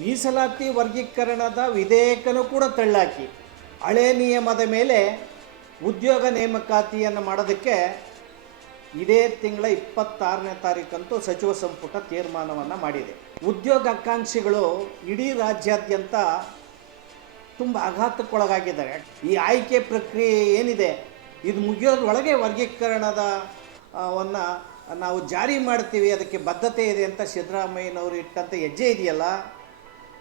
ಮೀಸಲಾತಿ ವರ್ಗೀಕರಣದ ವಿಧೇಯಕನೂ ಕೂಡ ತಳ್ಳಾಕಿ ಹಳೆ ನಿಯಮದ ಮೇಲೆ ಉದ್ಯೋಗ ನೇಮಕಾತಿಯನ್ನು ಮಾಡೋದಕ್ಕೆ ಇದೇ ತಿಂಗಳ 26ನೇ ತಾರೀಕಂತೂ ಸಚಿವ ಸಂಪುಟ ತೀರ್ಮಾನವನ್ನು ಮಾಡಿದೆ. ಉದ್ಯೋಗಾಕಾಂಕ್ಷಿಗಳು ಇಡೀ ರಾಜ್ಯಾದ್ಯಂತ ತುಂಬ ಆಘಾತಕ್ಕೊಳಗಾಗಿದ್ದಾರೆ. ಈ ಆಯ್ಕೆ ಪ್ರಕ್ರಿಯೆ ಏನಿದೆ ಇದು ಮುಗಿಯೋದ್ರೊಳಗೆ ವರ್ಗೀಕರಣದ ನಾವು ಜಾರಿ ಮಾಡ್ತೀವಿ, ಅದಕ್ಕೆ ಬದ್ಧತೆ ಇದೆ ಅಂತ ಸಿದ್ದರಾಮಯ್ಯನವರು ಇಟ್ಟಂಥ ಹೆಜ್ಜೆ ಇದೆಯಲ್ಲ,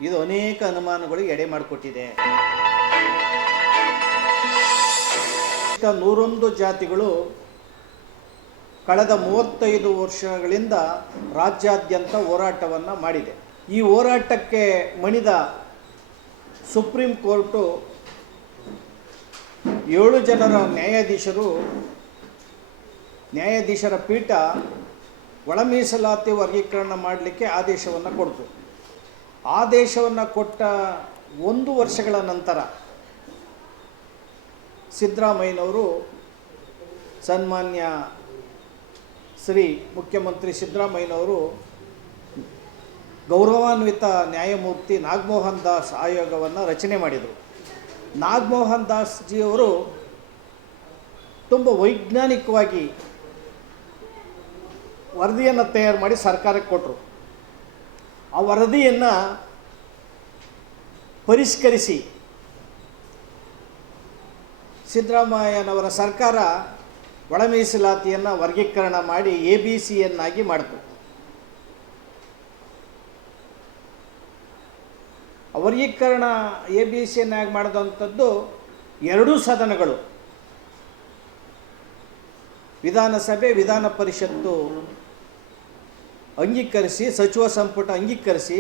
ಇದು ಅನೇಕ ಅನುಮಾನಗಳಿಗೆ ಎಡೆ ಮಾಡಿಕೊಟ್ಟಿದೆ. 101 ಜಾತಿಗಳು ಕಳೆದ 35 ವರ್ಷಗಳಿಂದ ರಾಜ್ಯಾದ್ಯಂತ ಹೋರಾಟವನ್ನು ಮಾಡಿದೆ. ಈ ಹೋರಾಟಕ್ಕೆ ಮಣಿದ ಸುಪ್ರೀಂ ಕೋರ್ಟು 7 ಜನರ ನ್ಯಾಯಾಧೀಶರ ಪೀಠ ಒಳ ಮೀಸಲಾತಿ ವರ್ಗೀಕರಣ ಮಾಡಲಿಕ್ಕೆ ಆದೇಶವನ್ನು ಕೊಡ್ತು. ಆದೇಶವನ್ನು ಕೊಟ್ಟ 1 ವರ್ಷಗಳ ನಂತರ ಸಿದ್ದರಾಮಯ್ಯನವರು ಸನ್ಮಾನ್ಯ ಶ್ರೀ ಮುಖ್ಯಮಂತ್ರಿ ಸಿದ್ದರಾಮಯ್ಯನವರು ಗೌರವಾನ್ವಿತ ನ್ಯಾಯಮೂರ್ತಿ ನಾಗಮೋಹನ್ ದಾಸ್ ಆಯೋಗವನ್ನು ರಚನೆ ಮಾಡಿದರು. ನಾಗಮೋಹನ್ ದಾಸ್ ಜಿಯವರು ತುಂಬ ವೈಜ್ಞಾನಿಕವಾಗಿ ವರದಿಯನ್ನು ತಯಾರು ಮಾಡಿ ಸರ್ಕಾರಕ್ಕೆ ಕೊಟ್ಟರು. ಆ ವರದಿಯನ್ನು ಪರಿಷ್ಕರಿಸಿ ಸಿದ್ದರಾಮಯ್ಯನವರ ಸರ್ಕಾರ ಒಳ ಮೀಸಲಾತಿಯನ್ನು ವರ್ಗೀಕರಣ ಮಾಡಿ ABCಯನ್ನಾಗಿ ಮಾಡಿತು. ವರ್ಗೀಕರಣ ABCಯನ್ನಾಗಿ ಮಾಡಿದಂಥದ್ದು 2 ಸದನಗಳು, ವಿಧಾನಸಭೆ ವಿಧಾನ ಪರಿಷತ್ತು ಅಂಗೀಕರಿಸಿ, ಸಚಿವ ಸಂಪುಟ ಅಂಗೀಕರಿಸಿ,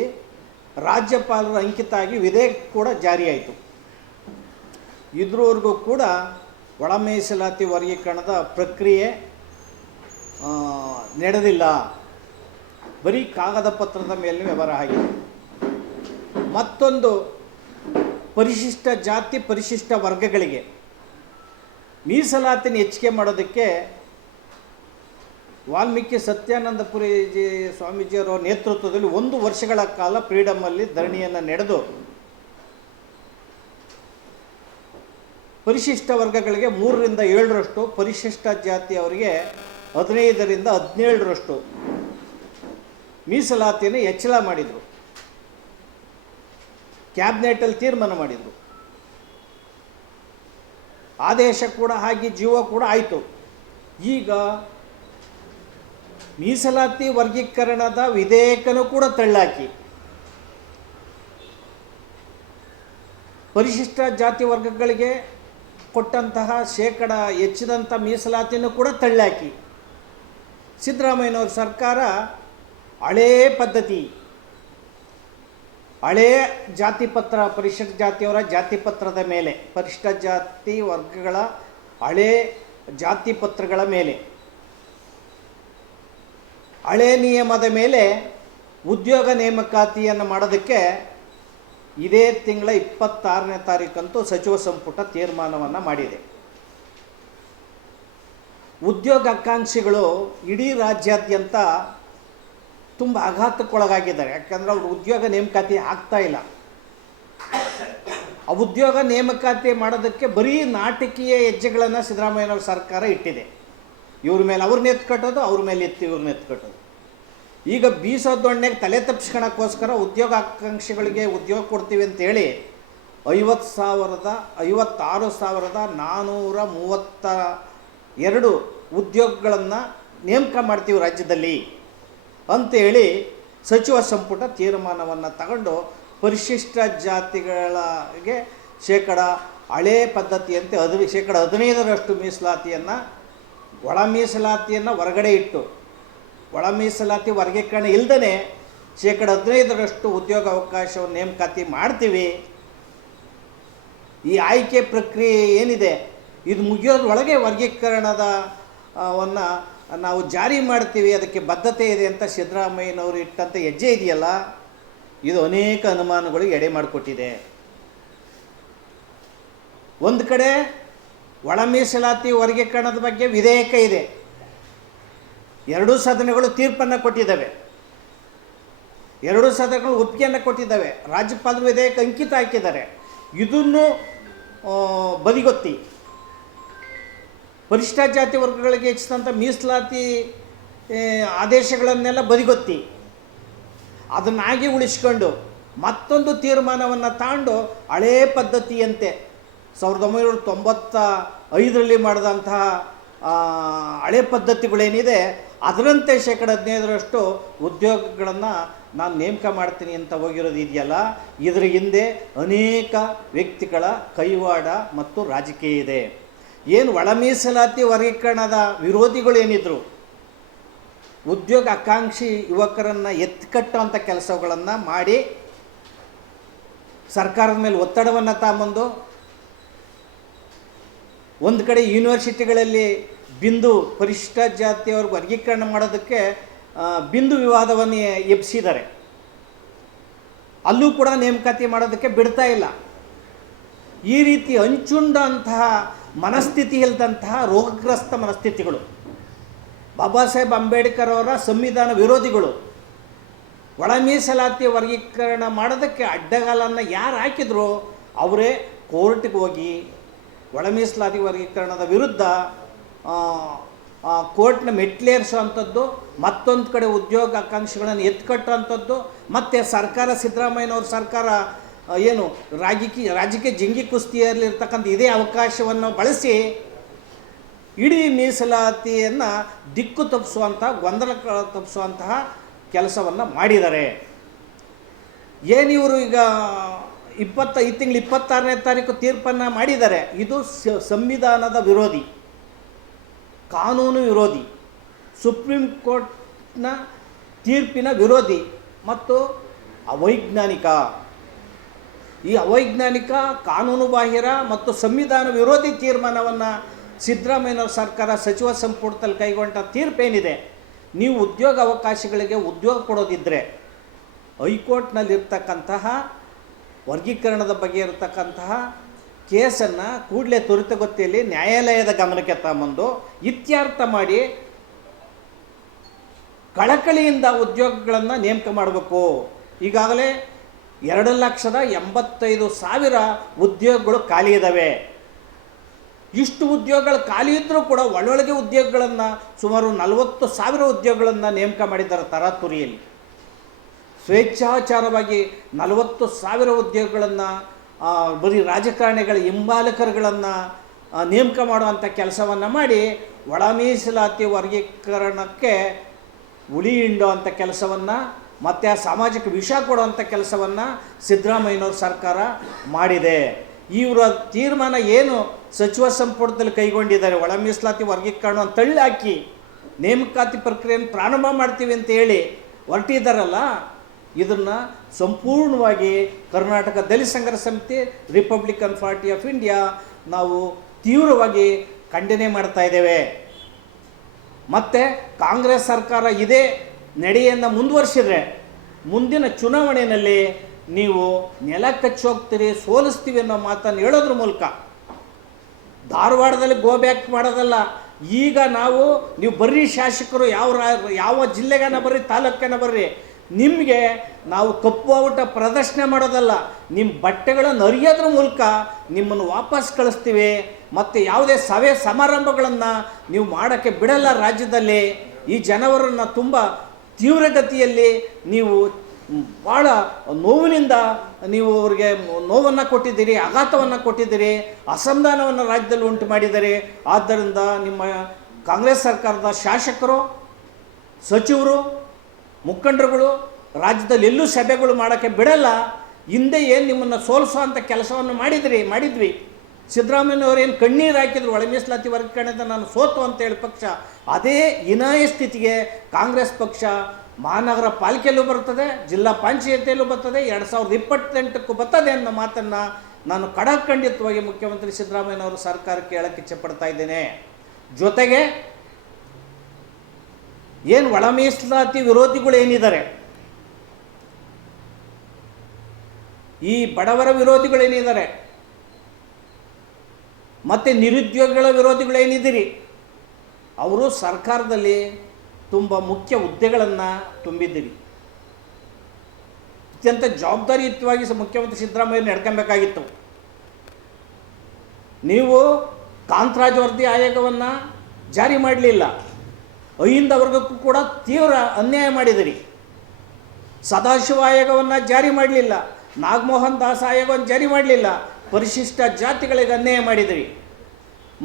ರಾಜ್ಯಪಾಲರ ಅಂಕಿತ ಆಗಿ ವಿಧೇಯಕ ಕೂಡ ಜಾರಿಯಾಯಿತು. ಇದ್ರವರೆಗೂ ಕೂಡ ಒಳ ಮೀಸಲಾತಿ ವರ್ಗೀಕರಣದ ಪ್ರಕ್ರಿಯೆ ನಡೆದಿಲ್ಲ, ಬರೀ ಕಾಗದ ಪತ್ರದ ಮೇಲೆ ವ್ಯವಹಾರ ಆಗಿದೆ. ಮತ್ತೊಂದು, ಪರಿಶಿಷ್ಟ ಜಾತಿ ಪರಿಶಿಷ್ಟ ವರ್ಗಗಳಿಗೆ ಮೀಸಲಾತಿನ ಹೆಚ್ಚಿಗೆ ಮಾಡೋದಕ್ಕೆ ವಾಲ್ಮೀಕಿ ಸತ್ಯಾನಂದಪುರಿ ಸ್ವಾಮೀಜಿಯವರ ನೇತೃತ್ವದಲ್ಲಿ 1 ವರ್ಷಗಳ ಕಾಲ ಫ್ರೀಡಮಲ್ಲಿ ಧರಣಿಯನ್ನು ನಡೆದು ಪರಿಶಿಷ್ಟ ವರ್ಗಗಳಿಗೆ 3ರಿಂದ 7ರಷ್ಟು, ಪರಿಶಿಷ್ಟ ಜಾತಿಯವರಿಗೆ 15ರಿಂದ 17ರಷ್ಟು ಮೀಸಲಾತಿಯನ್ನು ಹೆಚ್ಚಳ ಮಾಡಿದರು. ಕ್ಯಾಬಿನೆಟಲ್ಲಿ ತೀರ್ಮಾನ ಮಾಡಿದರು. ಆದೇಶ ಕೂಡ ಆಗಿ ಜೀವ ಕೂಡ ಆಯಿತು. ಈಗ ಮೀಸಲಾತಿ ವರ್ಗೀಕರಣದ ವಿಧೇಯಕನೂ ಕೂಡ ತಳ್ಳಾಕಿ ಪರಿಶಿಷ್ಟ ಜಾತಿ ವರ್ಗಗಳಿಗೆ ಕೊಟ್ಟಂತಹ ಶೇಕಡ ಹೆಚ್ಚಿದಂಥ ಮೀಸಲಾತಿಯನ್ನು ಕೂಡ ತಳ್ಳಾಕಿ ಸಿದ್ದರಾಮಯ್ಯನವ್ರ ಸರ್ಕಾರ ಹಳೇ ಪದ್ಧತಿ, ಹಳೇ ಜಾತಿ ಪತ್ರ, ಪರಿಶಿಷ್ಟ ಜಾತಿಯವರ ಜಾತಿ ಪತ್ರದ ಮೇಲೆ, ಪರಿಶಿಷ್ಟ ಜಾತಿ ವರ್ಗಗಳ ಹಳೇ ಜಾತಿ ಪತ್ರಗಳ ಮೇಲೆ, ಹಳೇ ನಿಯಮದ ಮೇಲೆ ಉದ್ಯೋಗ ನೇಮಕಾತಿಯನ್ನು ಮಾಡೋದಕ್ಕೆ ಇದೇ ತಿಂಗಳ 26ನೇ ತಾರೀಕಂತೂ ಸಚಿವ ಸಂಪುಟ ತೀರ್ಮಾನವನ್ನು ಮಾಡಿದೆ. ಉದ್ಯೋಗಾಕಾಂಕ್ಷಿಗಳು ಇಡೀ ರಾಜ್ಯಾದ್ಯಂತ ತುಂಬ ಆಘಾತಕ್ಕೊಳಗಾಗಿದ್ದಾರೆ. ಯಾಕಂದರೆ ಅವರು ಉದ್ಯೋಗ ನೇಮಕಾತಿ ಆಗ್ತಾ ಇಲ್ಲ. ಆ ಉದ್ಯೋಗ ನೇಮಕಾತಿ ಮಾಡೋದಕ್ಕೆ ಬರೀ ನಾಟಕೀಯ ಹೆಜ್ಜೆಗಳನ್ನು ಸಿದ್ದರಾಮಯ್ಯನವ್ರ ಸರ್ಕಾರ ಇಟ್ಟಿದೆ. ಇವ್ರ ಮೇಲೆ ಅವ್ರನ್ನ ಎತ್ಕಟ್ಟೋದು, ಅವ್ರ ಮೇಲೆ ಇವ್ರನ್ನ ಎತ್ಕಟ್ಟೋದು. ಈಗ ಬೀಸೋದೊಣ್ಣೆಗೆ ತಲೆ ತಪ್ಪಿಸ್ಕೊಳಕ್ಕೋಸ್ಕರ ಉದ್ಯೋಗಾಕಾಂಕ್ಷಿಗಳಿಗೆ ಉದ್ಯೋಗ ಕೊಡ್ತೀವಿ ಅಂತೇಳಿ 56,432 ಉದ್ಯೋಗಗಳನ್ನು ನೇಮಕ ಮಾಡ್ತೀವಿ ರಾಜ್ಯದಲ್ಲಿ ಅಂತೇಳಿ ಸಚಿವ ಸಂಪುಟ ತೀರ್ಮಾನವನ್ನು ತಗೊಂಡು ಪರಿಶಿಷ್ಟ ಜಾತಿಗಳಿಗೆ ಶೇಕಡ ಹಳೇ ಪದ್ಧತಿಯಂತೆ ಶೇಕಡ 15ರಷ್ಟು ಮೀಸಲಾತಿಯನ್ನು, ಒಳ ಮೀಸಲಾತಿಯನ್ನು ಹೊರಗಡೆ ಇಟ್ಟು ಒಳ ಮೀಸಲಾತಿ ವರ್ಗೀಕರಣ ಇಲ್ಲದೇ ಶೇಕಡ 15ರಷ್ಟು ಉದ್ಯೋಗ ಅವಕಾಶವನ್ನು ನೇಮಕಾತಿ ಮಾಡ್ತೀವಿ. ಈ ಆಯ್ಕೆ ಪ್ರಕ್ರಿಯೆ ಏನಿದೆ ಇದು ಮುಗಿಯೋದ್ರೊಳಗೆ ವರ್ಗೀಕರಣದ ನಾವು ಜಾರಿ ಮಾಡ್ತೀವಿ, ಅದಕ್ಕೆ ಬದ್ಧತೆ ಇದೆ ಅಂತ ಸಿದ್ದರಾಮಯ್ಯನವರು ಇಟ್ಟಂಥ ಹೆಜ್ಜೆ ಇದೆಯಲ್ಲ, ಇದು ಅನೇಕ ಅನುಮಾನಗಳಿಗೆ ಎಡೆ ಮಾಡಿಕೊಟ್ಟಿದೆ. ಒಂದು ಕಡೆ ಒಳ ಮೀಸಲಾತಿ ವರ್ಗೀಕರಣದ ಬಗ್ಗೆ ವಿಧೇಯಕ ಇದೆ, 2 ಸದನಗಳು ತೀರ್ಪನ್ನು ಕೊಟ್ಟಿದ್ದಾವೆ. ಎರಡೂ ಸದನಗಳು ಒಪ್ಪಿಗೆಯನ್ನು ಕೊಟ್ಟಿದ್ದಾವೆ, ರಾಜ್ಯಪಾಲರು ವಿಧೇಯಕ ಅಂಕಿತ ಹಾಕಿದ್ದಾರೆ. ಇದನ್ನು ಬದಿಗೊತ್ತಿ ಪರಿಶಿಷ್ಟ ಜಾತಿ ವರ್ಗಗಳಿಗೆ ಹೆಚ್ಚಿದಂಥ ಮೀಸಲಾತಿ ಆದೇಶಗಳನ್ನೆಲ್ಲ ಬದಿಗೊತ್ತಿ ಅದನ್ನಾಗಿ ಉಳಿಸ್ಕೊಂಡು ಮತ್ತೊಂದು ತೀರ್ಮಾನವನ್ನು ತಗೊಂಡು ಹಳೇ ಪದ್ಧತಿಯಂತೆ 1995ರಲ್ಲಿ ಮಾಡಿದಂತಹ ಹಳೆ ಪದ್ಧತಿಗಳೇನಿದೆ ಅದರಂತೆ 15% ಉದ್ಯೋಗಗಳನ್ನು ನಾನು ನೇಮಕ ಮಾಡ್ತೀನಿ ಅಂತ ಹೋಗಿರೋದು ಇದೆಯಲ್ಲ, ಇದರ ಹಿಂದೆ ಅನೇಕ ವ್ಯಕ್ತಿಗಳ ಕೈವಾಡ ಮತ್ತು ರಾಜಕೀಯ ಇದೆ. ಏನು ಒಳ ಮೀಸಲಾತಿ ವರ್ಗೀಕರಣದ ವಿರೋಧಿಗಳೇನಿದ್ರು ಉದ್ಯೋಗ ಆಕಾಂಕ್ಷಿ ಯುವಕರನ್ನು ಎತ್ತಿಕಟ್ಟುವಂಥ ಕೆಲಸಗಳನ್ನು ಮಾಡಿ ಸರ್ಕಾರದ ಮೇಲೆ ಒತ್ತಡವನ್ನು ತಗೊಂಬಂದು ಒಂದು ಕಡೆ ಯೂನಿವರ್ಸಿಟಿಗಳಲ್ಲಿ ಬಿಂದು ಪರಿಶಿಷ್ಟ ಜಾತಿಯವ್ರಿಗೆ ವರ್ಗೀಕರಣ ಮಾಡೋದಕ್ಕೆ ಬಿಂದು ವಿವಾದವನ್ನು ಎಬ್ಬಿಸಿದ್ದಾರೆ. ಅಲ್ಲೂ ಕೂಡ ನೇಮಕಾತಿ ಮಾಡೋದಕ್ಕೆ ಬಿಡ್ತಾ ಇಲ್ಲ. ಈ ರೀತಿ ಹಂಚುಂಡಂತಹ ಮನಸ್ಥಿತಿ ಇಲ್ಲದಂತಹ ರೋಗಗ್ರಸ್ತ ಮನಸ್ಥಿತಿಗಳು, ಬಾಬಾ ಸಾಹೇಬ್ ಅಂಬೇಡ್ಕರ್ ಅವರ ಸಂವಿಧಾನ ವಿರೋಧಿಗಳು ಒಳ ಮೀಸಲಾತಿ ವರ್ಗೀಕರಣ ಮಾಡೋದಕ್ಕೆ ಅಡ್ಡಗಾಲನ್ನು ಯಾರು ಹಾಕಿದ್ರು ಅವರೇ ಕೋರ್ಟ್ಗೆ ಹೋಗಿ ಒಳ ಮೀಸಲಾತಿ ವರ್ಗೀಕರಣದ ವಿರುದ್ಧ ಕೋರ್ಟ್ನ ಮೆಟ್ಲೇರಿಸುವಂಥದ್ದು, ಮತ್ತೊಂದು ಕಡೆ ಉದ್ಯೋಗ ಆಕಾಂಕ್ಷಿಗಳನ್ನು ಎತ್ಕಟ್ಟುವಂಥದ್ದು, ಮತ್ತು ಸರ್ಕಾರ ಸಿದ್ದರಾಮಯ್ಯನವ್ರ ಸರ್ಕಾರ ಏನು ರಾಜಕೀಯ ಜಂಗಿ ಕುಸ್ತಿಯಲ್ಲಿರ್ತಕ್ಕಂಥ ಇದೇ ಅವಕಾಶವನ್ನು ಬಳಸಿ ಇಡೀ ಮೀಸಲಾತಿಯನ್ನು ದಿಕ್ಕು ತಪ್ಪಿಸುವಂತಹ ಗೊಂದಲ ತಪ್ಪಿಸುವಂತಹ ಕೆಲಸವನ್ನು ಮಾಡಿದ್ದಾರೆ. ಏನಿವರು ಈಗ ಈ ತಿಂಗಳು 26ನೇ ತಾರೀಕು ತೀರ್ಪನ್ನು ಮಾಡಿದ್ದಾರೆ. ಇದು ಸಂವಿಧಾನದ ವಿರೋಧಿ, ಕಾನೂನು ವಿರೋಧಿ, ಸುಪ್ರೀಂ ಕೋರ್ಟ್ನ ತೀರ್ಪಿನ ವಿರೋಧಿ ಮತ್ತು ಅವೈಜ್ಞಾನಿಕ. ಈ ಅವೈಜ್ಞಾನಿಕ, ಕಾನೂನು ಬಾಹಿರ ಮತ್ತು ಸಂವಿಧಾನ ವಿರೋಧಿ ತೀರ್ಮಾನವನ್ನು ಸಿದ್ದರಾಮಯ್ಯನವ್ರ ಸರ್ಕಾರ ಸಚಿವ ಸಂಪುಟದಲ್ಲಿ ಕೈಗೊಂಡ ತೀರ್ಪೇನಿದೆ, ನೀವು ಉದ್ಯೋಗ ಅವಕಾಶಗಳಿಗೆ ಉದ್ಯೋಗ ಕೊಡೋದಿದ್ದರೆ ಹೈಕೋರ್ಟ್ನಲ್ಲಿರ್ತಕ್ಕಂತಹ ವರ್ಗೀಕರಣದ ಬಗ್ಗೆ ಇರತಕ್ಕಂತಹ ಕೇಸನ್ನು ಕೂಡಲೇ ತ್ವರಿತಗತಿಯಲ್ಲಿ ನ್ಯಾಯಾಲಯದ ಗಮನಕ್ಕೆ ತಗೊಂಬಂದು ಇತ್ಯರ್ಥ ಮಾಡಿ ಕಳಕಳಿಯಿಂದ ಉದ್ಯೋಗಗಳನ್ನು ನೇಮಕ ಮಾಡಬೇಕು. ಈಗಾಗಲೇ 2,85,000 ಉದ್ಯೋಗಗಳು ಖಾಲಿ ಇದ್ದಾವೆ. ಇಷ್ಟು ಉದ್ಯೋಗಗಳು ಖಾಲಿ ಇದ್ದರೂ ಕೂಡ ಒಳೊಳಗೆ ಉದ್ಯೋಗಗಳನ್ನು ಸುಮಾರು 40,000 ಉದ್ಯೋಗಗಳನ್ನು ನೇಮಕ ಮಾಡಿದ್ದಾರೆ. ತರಾತುರಿಯಲ್ಲಿ ಸ್ವೇಚ್ಛಾಚಾರವಾಗಿ 40,000 ಉದ್ಯೋಗಗಳನ್ನು ಬರೀ ರಾಜಕಾರಣಿಗಳ ಹಿಂಬಾಲಕರುಗಳನ್ನು ನೇಮಕ ಮಾಡುವಂಥ ಕೆಲಸವನ್ನು ಮಾಡಿ ಒಳ ಮೀಸಲಾತಿ ವರ್ಗೀಕರಣಕ್ಕೆ ಉಳಿ ಹಿಂಡುವಂಥ ಕೆಲಸವನ್ನು ಮತ್ತು ಆ ಸಾಮಾಜಿಕ ವಿಷ ಕೊಡುವಂಥ ಕೆಲಸವನ್ನು ಸಿದ್ದರಾಮಯ್ಯನವ್ರ ಸರ್ಕಾರ ಮಾಡಿದೆ. ಇವರ ತೀರ್ಮಾನ ಏನು ಸಚಿವ ಸಂಪುಟದಲ್ಲಿ ಕೈಗೊಂಡಿದ್ದಾರೆ, ಒಳ ಮೀಸಲಾತಿ ವರ್ಗೀಕರಣವನ್ನು ತಳ್ಳಿ ಹಾಕಿ ನೇಮಕಾತಿ ಪ್ರಕ್ರಿಯೆಯನ್ನು ಪ್ರಾರಂಭ ಮಾಡ್ತೀವಿ ಅಂತ ಹೇಳಿ ಹೊರಟಿದ್ದಾರಲ್ಲ, ಇದನ್ನು ಸಂಪೂರ್ಣವಾಗಿ ಕರ್ನಾಟಕ ದಲಿತ ಸಂಘರ್ಷ ಸಮಿತಿ, ರಿಪಬ್ಲಿಕನ್ ಪಾರ್ಟಿ ಆಫ್ ಇಂಡಿಯಾ ನಾವು ತೀವ್ರವಾಗಿ ಖಂಡನೆ ಮಾಡ್ತಾ ಇದ್ದೇವೆ. ಮತ್ತು ಕಾಂಗ್ರೆಸ್ ಸರ್ಕಾರ ಇದೇ ನಡೆಯನ್ನು ಮುಂದುವರಿಸಿದರೆ ಮುಂದಿನ ಚುನಾವಣೆಯಲ್ಲಿ ನೀವು ನೆಲ ಕಚ್ಚೋಗ್ತೀರಿ, ಸೋಲಿಸ್ತೀವಿ ಅನ್ನೋ ಮಾತನ್ನು ಹೇಳೋದ್ರ ಮೂಲಕ ಧಾರವಾಡದಲ್ಲಿ ಗೋ ಬ್ಯಾಕ್ ಮಾಡೋದಲ್ಲ. ಈಗ ನೀವು ಬರ್ರಿ ಶಾಸಕರು, ಯಾವ ಜಿಲ್ಲೆಗನ ಬರ್ರಿ, ತಾಲೂಕನ ಬರ್ರಿ, ನಿಮಗೆ ನಾವು ಕಪ್ಪು ಔಟ ಪ್ರದರ್ಶನ ಮಾಡೋದಲ್ಲ, ನಿಮ್ಮ ಬಟ್ಟೆಗಳನ್ನು ಅರಿಯೋದ್ರ ಮೂಲಕ ನಿಮ್ಮನ್ನು ವಾಪಸ್ ಕಳಿಸ್ತೀವಿ. ಮತ್ತು ಯಾವುದೇ ಸಭೆ ಸಮಾರಂಭಗಳನ್ನು ನೀವು ಮಾಡೋಕ್ಕೆ ಬಿಡಲ್ಲ. ರಾಜ್ಯದಲ್ಲಿ ಈ ಜನವರನ್ನು ತುಂಬ ತೀವ್ರಗತಿಯಲ್ಲಿ ನೀವು ಭಾಳ ನೋವಿನಿಂದ ನೀವು ಅವರಿಗೆ ನೋವನ್ನು ಕೊಟ್ಟಿದ್ದೀರಿ, ಆಘಾತವನ್ನು ಕೊಟ್ಟಿದ್ದೀರಿ, ಅಸಮಾಧಾನವನ್ನು ರಾಜ್ಯದಲ್ಲಿ ಉಂಟು ಮಾಡಿದ್ದೀರಿ. ಆದ್ದರಿಂದ ನಿಮ್ಮ ಕಾಂಗ್ರೆಸ್ ಸರ್ಕಾರದ ಶಾಸಕರು, ಸಚಿವರು, ಮುಖಂಡರುಗಳು ರಾಜ್ಯದಲ್ಲಿ ಎಲ್ಲೂ ಸಭೆಗಳು ಮಾಡೋಕ್ಕೆ ಬಿಡಲ್ಲ. ಹಿಂದೆ ಏನು ನಿಮ್ಮನ್ನು ಸೋಲಿಸೋ ಅಂಥ ಕೆಲಸವನ್ನು ಮಾಡಿದ್ವಿ. ಸಿದ್ದರಾಮಯ್ಯನವರು ಏನು ಕಣ್ಣೀರು ಹಾಕಿದ್ರು ಒಳ ಮೀಸಲಾತಿ ವರ್ಗೀಕರಣದಿಂದ ನಾನು ಸೋತು ಅಂತೇಳಿ ಪಕ್ಷ, ಅದೇ ಹೀನಾಯ ಸ್ಥಿತಿಗೆ ಕಾಂಗ್ರೆಸ್ ಪಕ್ಷ ಮಹಾನಗರ ಪಾಲಿಕೆಯಲ್ಲೂ ಬರ್ತದೆ, ಜಿಲ್ಲಾ ಪಂಚಾಯತಿಯಲ್ಲೂ ಬರ್ತದೆ, 2028ಕ್ಕೂ ಬರ್ತದೆ ಅನ್ನೋ ಮಾತನ್ನು ನಾನು ಖಡಾಖಂಡಿತವಾಗಿ ಮುಖ್ಯಮಂತ್ರಿ ಸಿದ್ದರಾಮಯ್ಯನವರು ಸರ್ಕಾರಕ್ಕೆ ಹೇಳಕ್ಕೆ ಇಚ್ಛೆಪಡ್ತಾ ಇದ್ದೇನೆ. ಜೊತೆಗೆ ಏನು ಒಳ ಮೀಸಲಾತಿ ವಿರೋಧಿಗಳು ಏನಿದ್ದಾರೆ, ಈ ಬಡವರ ವಿರೋಧಿಗಳೇನಿದ್ದಾರೆ ಮತ್ತು ನಿರುದ್ಯೋಗಿಗಳ ವಿರೋಧಿಗಳೇನಿದ್ದೀರಿ, ಅವರು ಸರ್ಕಾರದಲ್ಲಿ ತುಂಬ ಮುಖ್ಯ ಹುದ್ದೆಗಳನ್ನು ತುಂಬಿದ್ದೀರಿ. ಅತ್ಯಂತ ಜವಾಬ್ದಾರಿಯುತವಾಗಿ ಮುಖ್ಯಮಂತ್ರಿ ಸಿದ್ದರಾಮಯ್ಯ ನಡ್ಕೊಬೇಕಾಗಿತ್ತು. ನೀವು ಕಾಂತರಾಜ್ ವರದಿ ಆಯೋಗವನ್ನು ಜಾರಿ ಮಾಡಲಿಲ್ಲ. ಅಹಿಂದ ವರ್ಗಕ್ಕೂ ಕೂಡ ತೀವ್ರ ಅನ್ಯಾಯ ಮಾಡಿದಿರಿ. ಸದಾಶಿವ ಆಯೋಗವನ್ನು ಜಾರಿ ಮಾಡಲಿಲ್ಲ. ನಾಗಮೋಹನ್ ದಾಸ್ ಆಯೋಗವನ್ನು ಜಾರಿ ಮಾಡಲಿಲ್ಲ. ಪರಿಶಿಷ್ಟ ಜಾತಿಗಳಿಗೆ ಅನ್ಯಾಯ ಮಾಡಿದಿರಿ.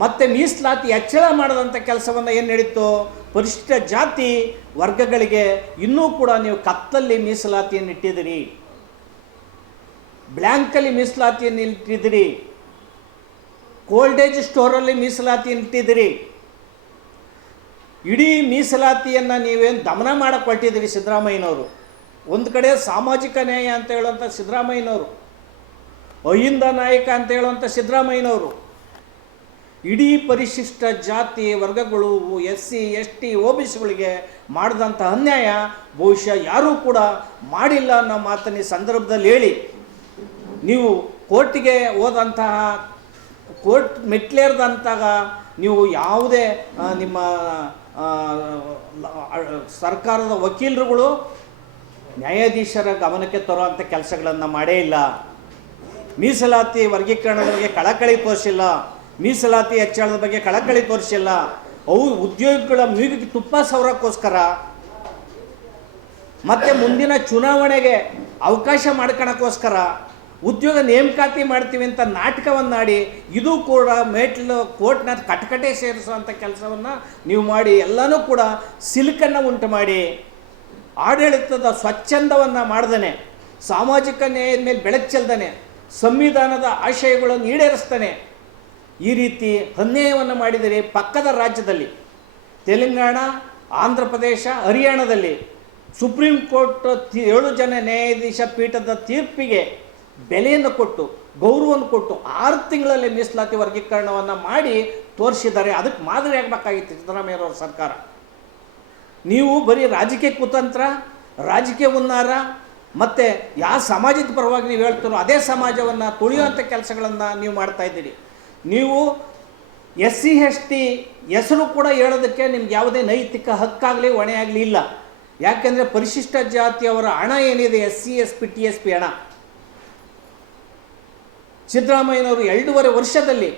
ಮತ್ತು ಮೀಸಲಾತಿ ಹೆಚ್ಚಳ ಮಾಡದಂಥ ಕೆಲಸವನ್ನು ಏನು ನಡೀತು, ಪರಿಶಿಷ್ಟ ಜಾತಿ ವರ್ಗಗಳಿಗೆ ಇನ್ನೂ ಕೂಡ ನೀವು ಕತ್ತಲ್ಲಿ ಮೀಸಲಾತಿಯನ್ನು ಇಟ್ಟಿದ್ದೀರಿ, ಬ್ಲ್ಯಾಂಕಲ್ಲಿ ಮೀಸಲಾತಿಯನ್ನು ಇಟ್ಟಿದ್ದೀರಿ, ಕೋಲ್ಡೇಜ್ ಸ್ಟೋರಲ್ಲಿ ಮೀಸಲಾತಿಯನ್ನು ಇಟ್ಟಿದ್ದೀರಿ. ಇಡೀ ಮೀಸಲಾತಿಯನ್ನು ನೀವೇನು ದಮನ ಮಾಡಕ್ಕೆ ಹೊರಟಿದ್ದೀರಿ ಸಿದ್ದರಾಮಯ್ಯನವರು. ಒಂದು ಕಡೆ ಸಾಮಾಜಿಕ ನ್ಯಾಯ ಅಂತ ಹೇಳುವಂಥ ಸಿದ್ದರಾಮಯ್ಯನವರು, ಅಹಿಂದ ನಾಯಕ ಅಂತ ಹೇಳುವಂಥ ಸಿದ್ದರಾಮಯ್ಯನವರು, ಇಡೀ ಪರಿಶಿಷ್ಟ ಜಾತಿ ವರ್ಗಗಳು SC ST OBCಗಳಿಗೆ ಮಾಡಿದಂಥ ಅನ್ಯಾಯ ಬಹುಶಃ ಯಾರೂ ಕೂಡ ಮಾಡಿಲ್ಲ ಅನ್ನೋ ಮಾತನ್ನು ಈ ಸಂದರ್ಭದಲ್ಲಿ ಹೇಳಿ, ನೀವು ಕೋರ್ಟಿಗೆ ಹೋದಂತಹ ಕೋರ್ಟ್ ಮೆಟ್ಲೇರ್ದಂತಹ ನೀವು ಯಾವುದೇ ನಿಮ್ಮ ಸರ್ಕಾರದ ವಕೀಲರುಗಳು ನ್ಯಾಯಾಧೀಶರ ಗಮನಕ್ಕೆ ತರುವಂಥ ಕೆಲಸಗಳನ್ನು ಮಾಡೇ ಇಲ್ಲ. ಮೀಸಲಾತಿ ವರ್ಗೀಕರಣದ ಬಗ್ಗೆ ಕಳಕಳಿ ತೋರಿಸಿಲ್ಲ, ಮೀಸಲಾತಿ ಹೆಚ್ಚಳದ ಬಗ್ಗೆ ಕಳಕಳಿ ತೋರಿಸಿಲ್ಲ. ಅವು ಉದ್ಯೋಗಿಗಳ ಮೂಗಿಗೆ ತುಪ್ಪ ಸವರಕ್ಕೋಸ್ಕರ ಮತ್ತು ಮುಂದಿನ ಚುನಾವಣೆಗೆ ಅವಕಾಶ ಮಾಡ್ಕೊಳಕ್ಕೋಸ್ಕರ ಉದ್ಯೋಗ ನೇಮಕಾತಿ ಮಾಡ್ತೀವಿ ಅಂತ ನಾಟಕವನ್ನಾಡಿ ಇದು ಕೂಡ ಕೋರ್ಟ್ನ ಕಟಕಟೆ ಸೇರಿಸುವಂಥ ಕೆಲಸವನ್ನು ನೀವು ಮಾಡಿ ಎಲ್ಲನೂ ಕೂಡ ಸಿಲುಕನ್ನು ಉಂಟು ಮಾಡಿ ಆಡಳಿತದ ಸ್ವಚ್ಛಂದವನ್ನು ಮಾಡ್ದಾನೆ, ಸಾಮಾಜಿಕ ನ್ಯಾಯದ ಮೇಲೆ ಬೆಳಕು ಚೆಲ್ದಾನೆ, ಸಂವಿಧಾನದ ಆಶಯಗಳನ್ನು ಈಡೇರಿಸ್ತಾನೆ. ಈ ರೀತಿ ಅನ್ಯಾಯವನ್ನು ಮಾಡಿದರೆ ಪಕ್ಕದ ರಾಜ್ಯದಲ್ಲಿ ತೆಲಂಗಾಣ, ಆಂಧ್ರ ಪ್ರದೇಶ, ಹರಿಯಾಣದಲ್ಲಿ ಸುಪ್ರೀಂ ಕೋರ್ಟ್ 7 ಜನ ನ್ಯಾಯಾಧೀಶ ಪೀಠದ ತೀರ್ಪಿಗೆ ಬೆಲೆಯನ್ನು ಕೊಟ್ಟು ಗೌರವವನ್ನು ಕೊಟ್ಟು 6 ತಿಂಗಳಲ್ಲಿ ಮೀಸಲಾತಿ ವರ್ಗೀಕರಣವನ್ನು ಮಾಡಿ ತೋರಿಸಿದ್ದಾರೆ. ಅದಕ್ಕೆ ಮಾದರಿ ಆಗಬೇಕಾಗಿತ್ತು ಸಿದ್ದರಾಮಯ್ಯರವ್ರ ಸರ್ಕಾರ. ನೀವು ಬರೀ ರಾಜಕೀಯ ಕುತಂತ್ರ, ರಾಜಕೀಯ ಹುನ್ನಾರ ಮತ್ತು ಯಾವ ಸಮಾಜದ ಪರವಾಗಿ ನೀವು ಹೇಳ್ತಾರೋ ಅದೇ ಸಮಾಜವನ್ನು ತುಳಿಯುವಂಥ ಕೆಲಸಗಳನ್ನು ನೀವು ಮಾಡ್ತಾಯಿದ್ದೀರಿ. ನೀವು SC ST ಹೆಸರು ಕೂಡ ಹೇಳೋದಕ್ಕೆ ನಿಮ್ಗೆ ಯಾವುದೇ ನೈತಿಕ ಹಕ್ಕಾಗಲಿ ಹೊಣೆ ಆಗಲಿ ಇಲ್ಲ. ಯಾಕೆಂದರೆ ಪರಿಶಿಷ್ಟ ಜಾತಿಯವರ ಹಣ ಏನಿದೆ SC SP TSP ಹಣ, ಸಿದ್ದರಾಮಯ್ಯನವರು 2.5 ವರ್ಷದಲ್ಲಿ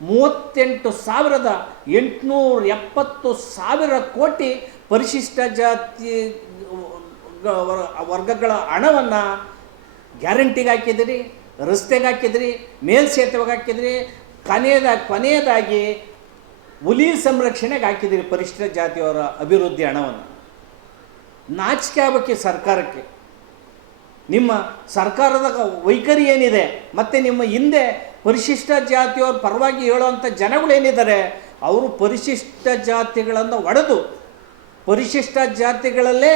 38,870 ಕೋಟಿ ಪರಿಶಿಷ್ಟ ಜಾತಿ ವರ್ಗಗಳ ಹಣವನ್ನು ಗ್ಯಾರಂಟಿಗೆ ಹಾಕಿದಿರಿ, ರಸ್ತೆಗೆ ಹಾಕಿದ್ರಿ, ಮೇಲ್ಸೇತುವೆಗೆ ಹಾಕಿದ್ರಿ, ಕೊನೆಯದಾಗಿ ಹುಲಿ ಸಂರಕ್ಷಣೆಗೆ ಹಾಕಿದಿರಿ ಪರಿಶಿಷ್ಟ ಜಾತಿಯವರ ಅಭಿವೃದ್ಧಿ ಹಣವನ್ನು. ನಾಚಿಕೆ ಆಗಬೇಕು ಸರ್ಕಾರಕ್ಕೆ. ನಿಮ್ಮ ಸರ್ಕಾರದ ವೈಖರಿ ಏನಿದೆ ಮತ್ತು ನಿಮ್ಮ ಹಿಂದೆ ಪರಿಶಿಷ್ಟ ಜಾತಿಯವ್ರ ಪರವಾಗಿ ಹೇಳುವಂಥ ಜನಗಳೇನಿದ್ದಾರೆ ಅವರು ಪರಿಶಿಷ್ಟ ಜಾತಿಗಳನ್ನು ಒಡೆದು ಪರಿಶಿಷ್ಟ ಜಾತಿಗಳಲ್ಲೇ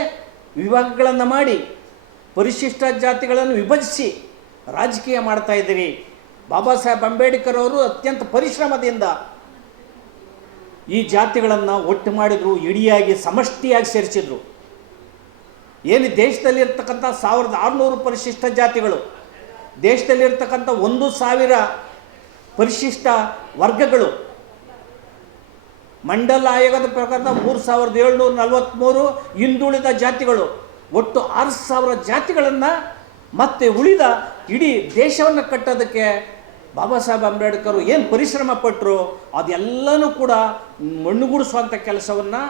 ವಿಭಾಗಗಳನ್ನು ಮಾಡಿ ಪರಿಶಿಷ್ಟ ಜಾತಿಗಳನ್ನು ವಿಭಜಿಸಿ ರಾಜಕೀಯ ಮಾಡ್ತಾಯಿದ್ದೀರಿ. ಬಾಬಾ ಸಾಹೇಬ್ ಅಂಬೇಡ್ಕರ್ ಅವರು ಅತ್ಯಂತ ಪರಿಶ್ರಮದಿಂದ ಈ ಜಾತಿಗಳನ್ನು ಒಟ್ಟು ಮಾಡಿದರು, ಇಡಿಯಾಗಿ ಸಮಷ್ಟಿಯಾಗಿ ಸೇರಿಸಿದ್ರು. ಏನು ದೇಶದಲ್ಲಿರ್ತಕ್ಕಂಥ 1600 ಪರಿಶಿಷ್ಟ ಜಾತಿಗಳು, ದೇಶದಲ್ಲಿರ್ತಕ್ಕಂಥ 1000 ಪರಿಶಿಷ್ಟ ವರ್ಗಗಳು, ಮಂಡಲ ಆಯೋಗದ ಪ್ರಕಾರ 3743 ಹಿಂದುಳಿದ ಜಾತಿಗಳು, ಒಟ್ಟು 6000 ಜಾತಿಗಳನ್ನು ಮತ್ತೆ ಉಳಿದ ಇಡೀ ದೇಶವನ್ನು ಕಟ್ಟೋದಕ್ಕೆ ಬಾಬಾ ಸಾಹೇಬ್ ಅಂಬೇಡ್ಕರ್ ಏನು ಪರಿಶ್ರಮ ಪಟ್ಟರು ಅದೆಲ್ಲನೂ ಕೂಡ ಮಣ್ಣುಗೂಡಿಸುವಂಥ ಕೆಲಸವನ್ನು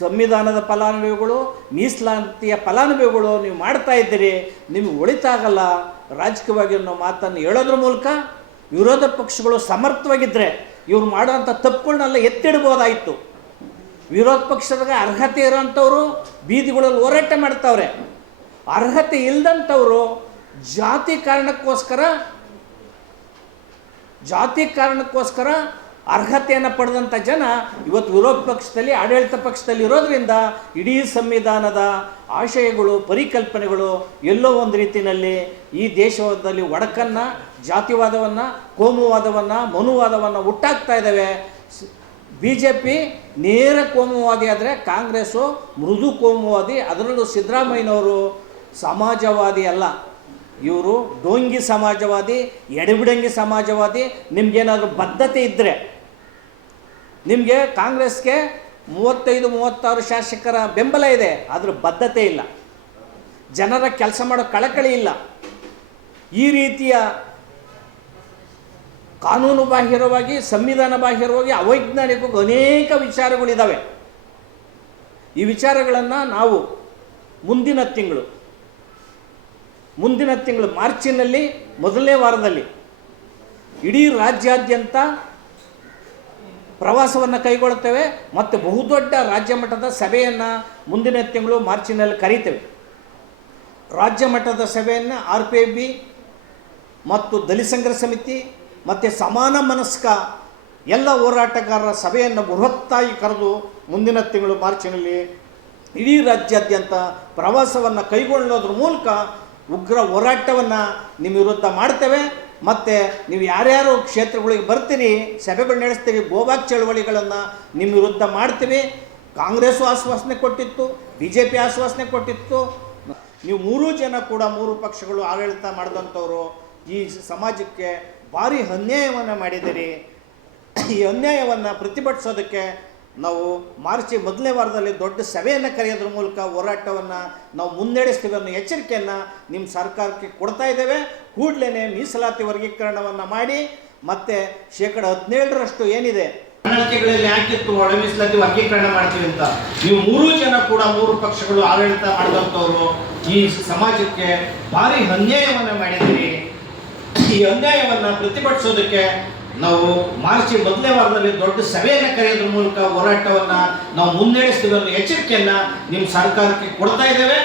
ಸಂವಿಧಾನದ ಫಲಾನುಭವಿಗಳು, ಮೀಸಲಾತಿಯ ಫಲಾನುಭವಿಗಳು ನೀವು ಮಾಡ್ತಾ ಇದ್ದೀರಿ. ನಿಮಗೆ ಒಳಿತಾಗಲ್ಲ ರಾಜಕೀಯವಾಗಿ ಅನ್ನೋ ಮಾತನ್ನು ಹೇಳೋದ್ರ ಮೂಲಕ ವಿರೋಧ ಪಕ್ಷಗಳು ಸಮರ್ಥವಾಗಿದ್ದರೆ ಇವ್ರು ಮಾಡೋವಂಥ ತಪ್ಪುಗಳನ್ನೆಲ್ಲ ಎತ್ತಿಡ್ಬೋದಾಯಿತು. ವಿರೋಧ ಪಕ್ಷದಾಗ ಅರ್ಹತೆ ಇರೋಂಥವ್ರು ಬೀದಿಗಳಲ್ಲಿ ಹೋರಾಟ ಮಾಡ್ತಾವ್ರೆ, ಅರ್ಹತೆ ಇಲ್ಲದಂಥವರು ಜಾತಿ ಕಾರಣಕ್ಕೋಸ್ಕರ ಅರ್ಹತೆಯನ್ನು ಪಡೆದಂಥ ಜನ ಇವತ್ತು ವಿರೋಧ ಪಕ್ಷದಲ್ಲಿ, ಆಡಳಿತ ಪಕ್ಷದಲ್ಲಿ ಇರೋದ್ರಿಂದ ಇಡೀ ಸಂವಿಧಾನದ ಆಶಯಗಳು, ಪರಿಕಲ್ಪನೆಗಳು ಎಲ್ಲೋ ಒಂದು ರೀತಿಯಲ್ಲಿ ಈ ದೇಶದಲ್ಲಿ ಒಡಕನ್ನು, ಜಾತಿವಾದವನ್ನು, ಕೋಮುವಾದವನ್ನು, ಮನುವಾದವನ್ನು ಹುಟ್ಟಾಕ್ತಾ ಇದ್ದಾವೆ. BJP ನೇರ ಕೋಮುವಾದಿ ಆದರೆ ಕಾಂಗ್ರೆಸ್ಸು ಮೃದು ಕೋಮುವಾದಿ. ಅದರಲ್ಲೂ ಸಿದ್ದರಾಮಯ್ಯನವರು ಸಮಾಜವಾದಿ ಅಲ್ಲ, ಇವರು ಡೋಂಗಿ ಸಮಾಜವಾದಿ, ಎಡಬಿಡಂಗಿ ಸಮಾಜವಾದಿ. ನಿಮಗೇನಾದರೂ ಬದ್ಧತೆ ಇದ್ದರೆ, ನಿಮಗೆ ಕಾಂಗ್ರೆಸ್ಗೆ 35-36 ಶಾಸಕರ ಬೆಂಬಲ ಇದೆ, ಅದರ ಬದ್ಧತೆ ಇಲ್ಲ. ಜನರ ಕೆಲಸ ಮಾಡೋ ಕಳಕಳಿ ಇಲ್ಲ. ಈ ರೀತಿಯ ಕಾನೂನು ಬಾಹಿರವಾಗಿ, ಸಂವಿಧಾನ ಬಾಹಿರವಾಗಿ, ಅವೈಜ್ಞಾನಿಕವಾಗಿ ಅನೇಕ ವಿಚಾರಗಳಿದ್ದಾವೆ. ಈ ವಿಚಾರಗಳನ್ನು ನಾವು ಮುಂದಿನ ತಿಂಗಳು ಮಾರ್ಚಿನಲ್ಲಿ ಮೊದಲನೇ ವಾರದಲ್ಲಿ ಇಡೀ ರಾಜ್ಯಾದ್ಯಂತ ಪ್ರವಾಸವನ್ನು ಕೈಗೊಳ್ಳುತ್ತೇವೆ ಮತ್ತು ಬಹುದೊಡ್ಡ ರಾಜ್ಯ ಮಟ್ಟದ ಸಭೆಯನ್ನು ಮುಂದಿನ ತಿಂಗಳು ಮಾರ್ಚಿನಲ್ಲಿ ಕರೀತೇವೆ. ರಾಜ್ಯ ಮಟ್ಟದ ಸಭೆಯನ್ನು RPIB ಮತ್ತು ದಲಿತ ಸಂಘರ್ಷ ಸಮಿತಿ ಮತ್ತು ಸಮಾನ ಮನಸ್ಕ ಎಲ್ಲ ಹೋರಾಟಗಾರರ ಸಭೆಯನ್ನು ಬೃಹತ್ತಾಗಿ ಕರೆದು ಮುಂದಿನ ತಿಂಗಳು ಮಾರ್ಚಿನಲ್ಲಿ ಇಡೀ ರಾಜ್ಯಾದ್ಯಂತ ಪ್ರವಾಸವನ್ನು ಕೈಗೊಳ್ಳೋದ್ರ ಮೂಲಕ ಉಗ್ರ ಹೋರಾಟವನ್ನು ನಿಮ್ಮ ವಿರುದ್ಧ ಮಾಡ್ತೇವೆ. ಮತ್ತು ನೀವು ಯಾರ್ಯಾರು ಕ್ಷೇತ್ರಗಳಿಗೆ ಬರ್ತೀರಿ, ಸಭೆಗಳು ನಡೆಸ್ತೀವಿ, ಗೋಬ್ಯಾಕ್ ಚಳವಳಿಗಳನ್ನು ನಿಮ್ಮ ವಿರುದ್ಧ ಮಾಡ್ತೀವಿ. ಕಾಂಗ್ರೆಸ್ಸು ಆಶ್ವಾಸನೆ ಕೊಟ್ಟಿತ್ತು, BJP ಆಶ್ವಾಸನೆ ಕೊಟ್ಟಿತ್ತು. ನೀವು ಮೂರೂ ಜನ ಕೂಡ, ಮೂರು ಪಕ್ಷಗಳು ಆಡಳಿತ ಮಾಡಿದಂಥವರು ಈ ಸಮಾಜಕ್ಕೆ ಭಾರಿ ಅನ್ಯಾಯವನ್ನು ಮಾಡಿದ್ದೀರಿ. ಈ ಅನ್ಯಾಯವನ್ನು ಪ್ರತಿಭಟಿಸೋದಕ್ಕೆ ನಾವು ಮಾರ್ಚ್ ಮೊದಲನೇ ವಾರದಲ್ಲಿ ದೊಡ್ಡ ಸಭೆಯನ್ನು ಕರೆಯೋದ್ರ ಮೂಲಕ ಹೋರಾಟವನ್ನು ನಾವು ಮುನ್ನಡೆಸ್ತೀವಿ ಅನ್ನೋ ಎಚ್ಚರಿಕೆಯನ್ನು ನಿಮ್ಮ ಸರ್ಕಾರಕ್ಕೆ ಕೊಡ್ತಾ ಇದ್ದೇವೆ. ಕೂಡಲೇ ಮೀಸಲಾತಿ ವರ್ಗೀಕರಣವನ್ನು ಮಾಡಿ ಮತ್ತು 17% ಏನಿದೆ ಪ್ರಣಾಳಿಕೆಗಳಲ್ಲಿ ಹಾಕಿತ್ತು ಒಳ ಮೀಸಲಾತಿ ವರ್ಗೀಕರಣ ಮಾಡ್ತೀವಿ ಅಂತ. ನೀವು ಮೂರೂ ಜನ ಕೂಡ, ಮೂರು ಪಕ್ಷಗಳು ಆಡಳಿತ ಮಾಡಿದಂಥವರು ಈ ಸಮಾಜಕ್ಕೆ ಭಾರಿ ಅನ್ಯಾಯವನ್ನು ಮಾಡಿದ್ದೀರಿ. ಈ ಅನ್ಯಾಯವನ್ನು ಪ್ರತಿಭಟಿಸೋದಕ್ಕೆ ನಾವು ಮಾರ್ಚ್ ಮೊದಲನೇ ವಾರದಲ್ಲಿ ದೊಡ್ಡ ಸಭೆಯನ್ನು ಕರೆಯೋದ್ರ ಮೂಲಕ ಹೋರಾಟವನ್ನು ನಾವು ಮುನ್ನಡೆಸ್ತೀವಿ ಅನ್ನೋ ಎಚ್ಚರಿಕೆಯನ್ನು ನಿಮ್ಮ ಸರ್ಕಾರಕ್ಕೆ ಕೊಡ್ತಾ ಇದ್ದೇವೆ.